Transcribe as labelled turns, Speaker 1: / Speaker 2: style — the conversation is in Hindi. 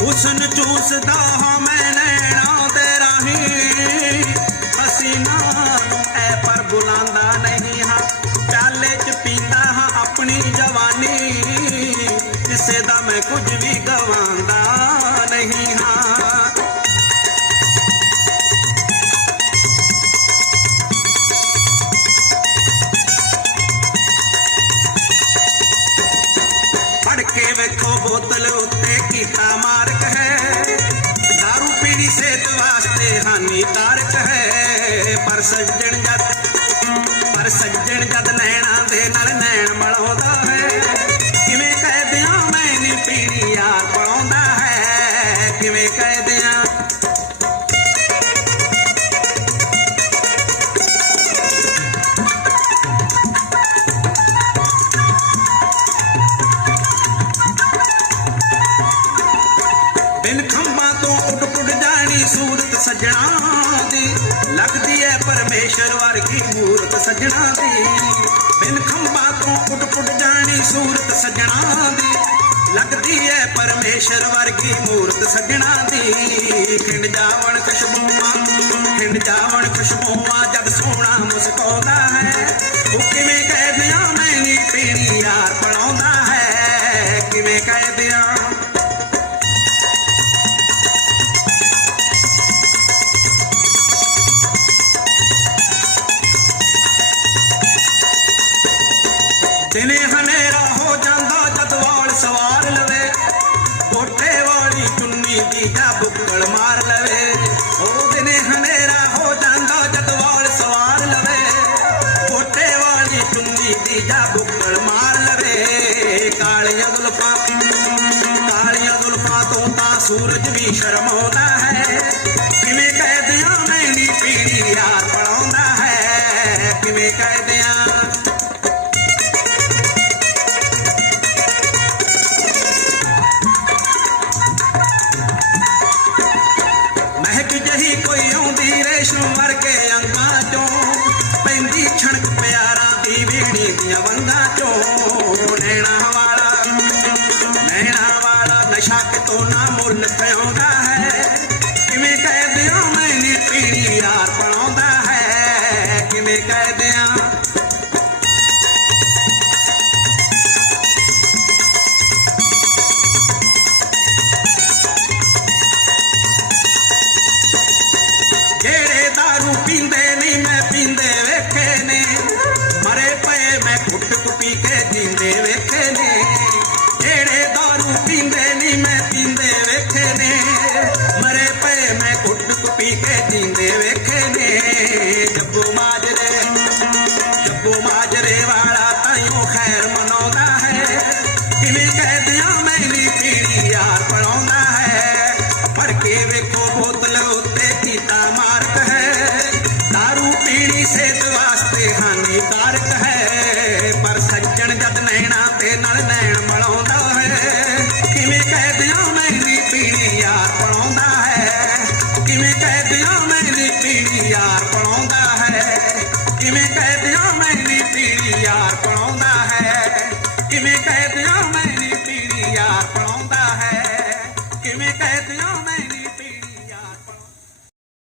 Speaker 1: ਹੁਸਨ ਚੂਸਦਾ ਹਾਂ ਮੈਂ ਨੈਣਾ ਤੇ ਰਾਹੀਂ। ਹਸੀਨਾ ਨੂੰ ਐ ਪਰ ਬੁਲਾਉਂਦਾ ਨਹੀਂ ਹਾਂ। ਪਿਆਲੇ ਚ ਪੀਂਦਾ ਹਾਂ ਆਪਣੀ ਜਵਾਨੀ। ਕਿਸੇ ਦਾ ਮੈਂ ਕੁਝ ਵੀ ਗਵਾਉਂਦਾ ਵੇਖੋ ਬੋਤਲ ਉੱਤੇ ਕੀਤਾ ਮਾਰਕ ਹੈ दारू ਪੀਣੀ ਸਿਹਤ ਵਾਸਤੇ ਹਾਨੀਕਾਰਕ ਹੈ ਪਰ ਸੱਜਣ ਜਦ ਪਰ ਸੱਜਣ ਜਦ ਸੂਰਤ ਸੱਜਣਾ ਦੀ। ਲੱਗਦੀ ਐ ਪਰਮੇਸ਼ਰ ਵਰਗੀ ਮੂਰਤ ਸੱਜਣਾ ਦੀ। ਬਿਨ ਖੰਭਾਂ ਤੋਂ ਉੱਡ ਪੁੱਟ ਜਾਣੀ ਸੂਰਤ ਸੱਜਣਾ ਦੀ। ਲੱਗਦੀ ਐ ਪਰਮੇਸ਼ਰ ਵਰਗੀ ਮੂਰਤ ਸੱਜਣਾ ਦੀ। ਖਿੰਡ ਜਾਵਣ ਖੁਸ਼ਬੂਆਂ ਖਿੰਡ ਜਾਵਣ ਖੁਸ਼ਬੂਆਂ ਦਿਨੇ ਹਨੇਰਾ ਹੋ ਜਾਂਦਾ ਜਦ ਵਾਲ ਸਵਾਰ ਲਵੇ। ਕੋਠੇ ਵਾਲੀ ਚੁੰਨੀ ਦੀ ਜਾਂ ਬੁੱਕਲ ਮਾਰ ਲਵੇ। ਉਹ ਦਿਨੇ ਹਨੇਰਾ ਹੋ ਜਾਂਦਾ ਜਦ ਵਾਲ ਸਵਾਰ ਲਵੇ। ਕੋਠੇ ਵਾਲੀ ਚੁੰਨੀ ਦੀ ਜਾਂ ਬੁੱਕਲ ਮਾਰ ਲਵੇ। ਕਾਲੀਆਂ ਜ਼ੁਲਫਾਂ ਕਾਲੀਆਂ ਜ਼ੁਲਫਾਂ ਤੋਂ ਤਾਂ ਸੂਰਜ ਵੀ ਸ਼ਰਮਾਉਂਦਾ ਹੈ। ਕਿਵੇਂ ਕਹਿ ਦਿਆਂ ਮੈਂ ਨੀ ਪੀੜੀ ਯਾਰ ਪੜਾਉਂਦਾ ਹੈ। ਕਿਵੇਂ ਕਹਿ ਪੈਂਦੀ ਛਣਕ ਪਿਆਰਾਂ ਦੀ ਵੀਣੀ ਦੀਆਂ ਵੰਗਾਂ ਚੋਂ ਨੈਣਾ ਵਾਲਾ ਨੈਣਾ ਵਾਲਾ ਨਸ਼ਾ ਕਿਤੋਂ ਨਾ ਮੁੱਲ ਪਿਆਉਂਦਾ ਹੈ ਕਿਵੇਂ ਕਹਿ ਦਿਆਂ ਮੈਂ ਨੀ ਪੀਣੀ ਯਾਰ ਪੜਾਉਂਦਾ ਹੈ ਕਿਵੇਂ ਕਹਿ ਦਿਆਂ ਜਿਹੜੇ दारू ਪੀਂਦੇ ਨਹੀਂ ਮੈਂ ਪੀਂਦੇ ਵੇਖੇ ਨੇ ਮਰੇ ਪਏ मैं घुट कुटी दारू पींदे नी मैं वेखे ने पे मैं घुट कुटी वेखे ने जब्बू माजरे वाला तयो खैर मनोदा है। किले कह यार पड़ोंदा है। पर के बोतल उत्ते कीता है। दारू पीनी से तो ਪੀੜੀ ਯਾਰ ਪੜਾਉਂਦਾ ਹੈ ਕਿਵੇਂ ਕਹਿ ਦਿਆਂ ਮੈਂ ਨੀ ਪੀੜੀ ਯਾਰ ਪੜਾਉਂਦਾ ਹੈ ਕਿਵੇਂ ਕਹਿ ਦਿਆਂ ਮੈਂ